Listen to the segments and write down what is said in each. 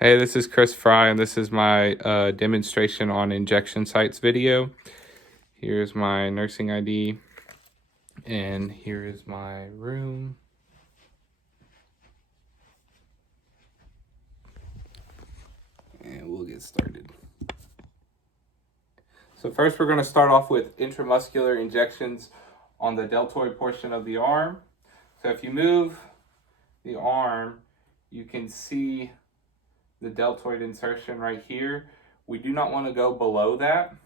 Hey, this is Chris Fry, and this is my demonstration on injection sites video. Here's my nursing ID, and here is my room. And we'll get started. So first we're going to start off with intramuscular injections on the deltoid portion of the arm. So if you move the arm, you can see the deltoid insertion right here. We do not want to go below that.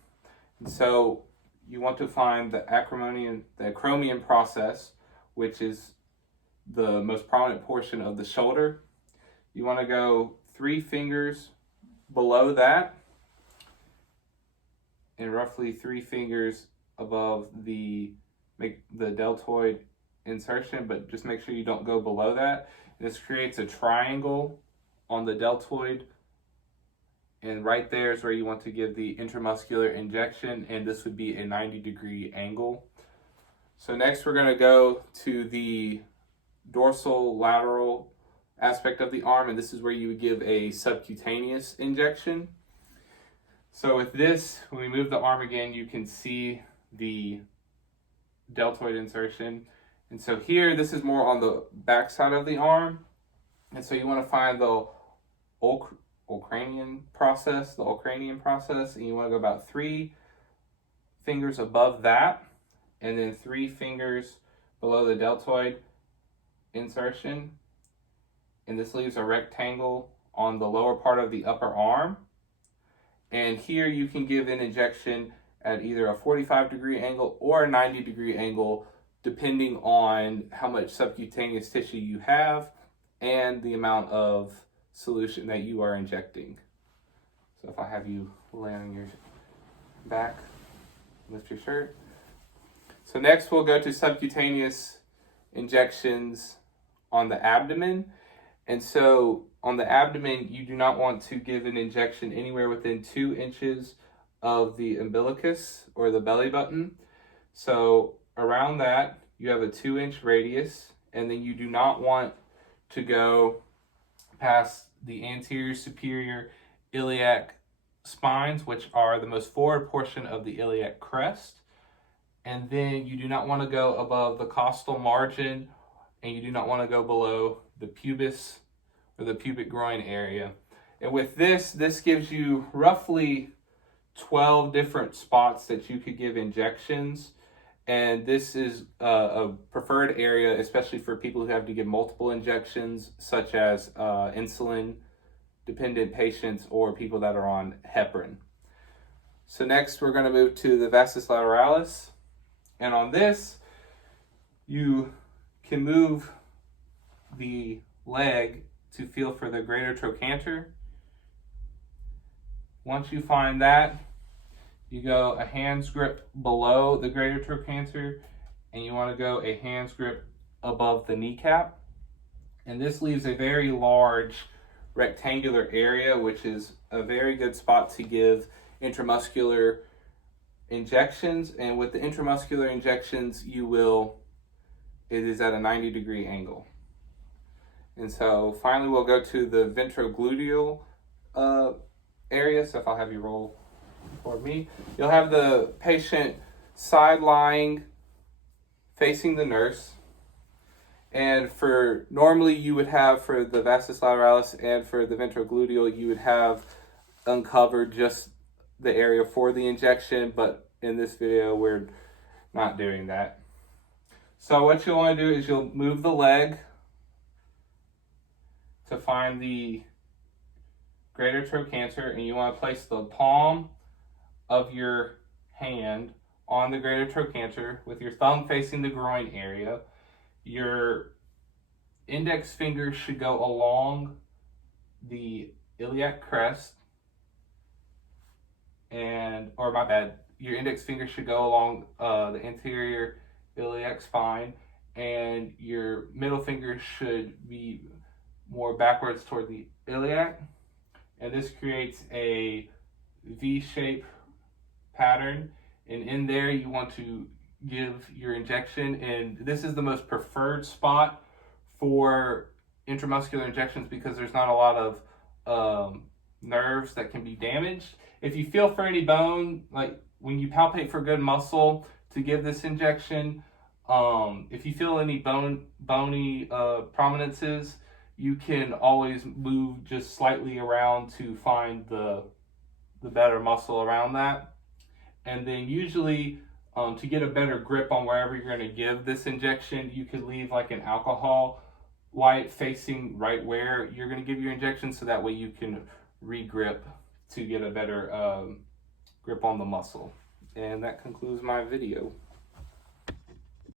So you want to find the acromion process, which is the most prominent portion of the shoulder. You want to go 3 fingers below that and roughly 3 fingers above the deltoid insertion, but just make sure you don't go below that. This creates a triangle on the deltoid, and right there is where you want to give the intramuscular injection, and this would be a 90-degree angle. So next we're going to go to the dorsal lateral aspect of the arm, and this is where you would give a subcutaneous injection. So with this, when we move the arm again, you can see the deltoid insertion. And so here, this is more on the back side of the arm. And so you want to find the olecranon process, and you want to go about 3 fingers above that, and then 3 fingers below the deltoid insertion. And this leaves a rectangle on the lower part of the upper arm. And here you can give an injection at either a 45-degree angle or a 90-degree angle, depending on how much subcutaneous tissue you have and the amount of solution that you are injecting. So if I have you lay on your back, lift your shirt. So next we'll go to subcutaneous injections on the abdomen. And so on the abdomen, you do not want to give an injection anywhere within 2 inches of the umbilicus or the belly button. So around that, you have a 2-inch radius, and then you do not want to go past the anterior superior iliac spines, which are the most forward portion of the iliac crest. And then you do not want to go above the costal margin, and you do not want to go below the pubis or the pubic groin area. And with this gives you roughly 12 different spots that you could give injections. And this is a preferred area, especially for people who have to give multiple injections, such as insulin-dependent patients or people that are on heparin. So next, we're going to move to the vastus lateralis. And on this, you can move the leg to feel for the greater trochanter. Once you find that, you go a hand's grip below the greater trochanter, and you want to go a hand's grip above the kneecap. And this leaves a very large rectangular area, which is a very good spot to give intramuscular injections. And with the intramuscular injections, it is at a 90-degree angle. And so finally, we'll go to the ventrogluteal area. So if I'll have you roll toward me, you'll have the patient side lying facing the nurse. And normally you would have, for the vastus lateralis and for the ventrogluteal, you would have uncovered just the area for the injection, but in this video we're not doing that. So what you'll want to do is you'll move the leg to find the greater trochanter, and you want to place the palm of your hand on the greater trochanter with your thumb facing the groin area. Your index finger should go along the iliac crest, your index finger should go along the anterior iliac spine, and your middle finger should be more backwards toward the iliac. And this creates a V-shaped pattern, and in there you want to give your injection. And this is the most preferred spot for intramuscular injections because there's not a lot of nerves that can be damaged. If you feel for any bone, like when you palpate for good muscle to give this injection, if you feel any bony prominences, you can always move just slightly around to find the better muscle around that. And then usually, to get a better grip on wherever you're going to give this injection, you could leave like an alcohol wipe facing right where you're going to give your injection, so that way you can re-grip to get a better grip on the muscle. And that concludes my video.